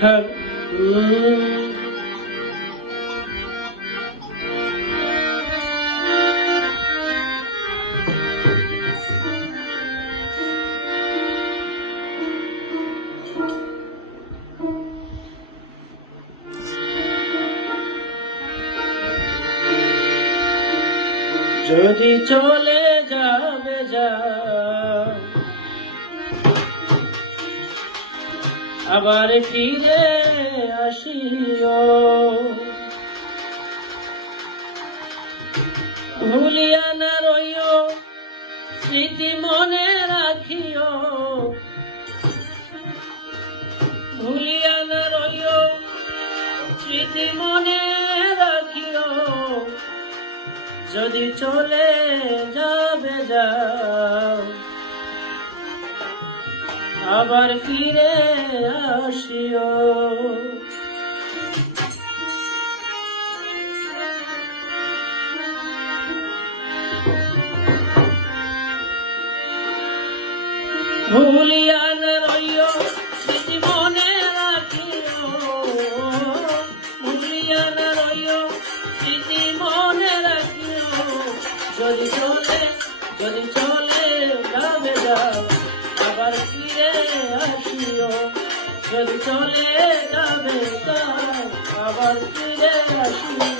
হ্যাঁ উম, যদি চলে আবার ফিরে আসিও। ভুলিয়া না রইও, স্মৃতি মনে রাখিও। ভুলিয়া না রইও, স্মৃতি মনে রাখিও। যদি চলে যাবে যাও। আবার ফিরে আসিও। ভুলিয়া রইও মনে রাখিও। রইও, স্মৃতি মনে রাখিও। যদি চলে যদি চলে যাবে যাও। আবার ফিরে আসিও। যদি চলে যাবে আবার ফিরে আসিও।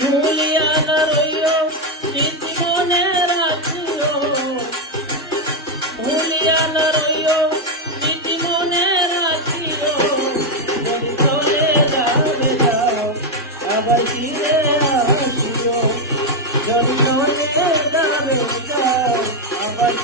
ভুলিয়া না রইও স্মৃতি মনে রাখিও ভুলিয়া না রইও স্মৃতি মনে রাখিও চলে যাবে যাও আবার ফিরে আসিও যদি আবার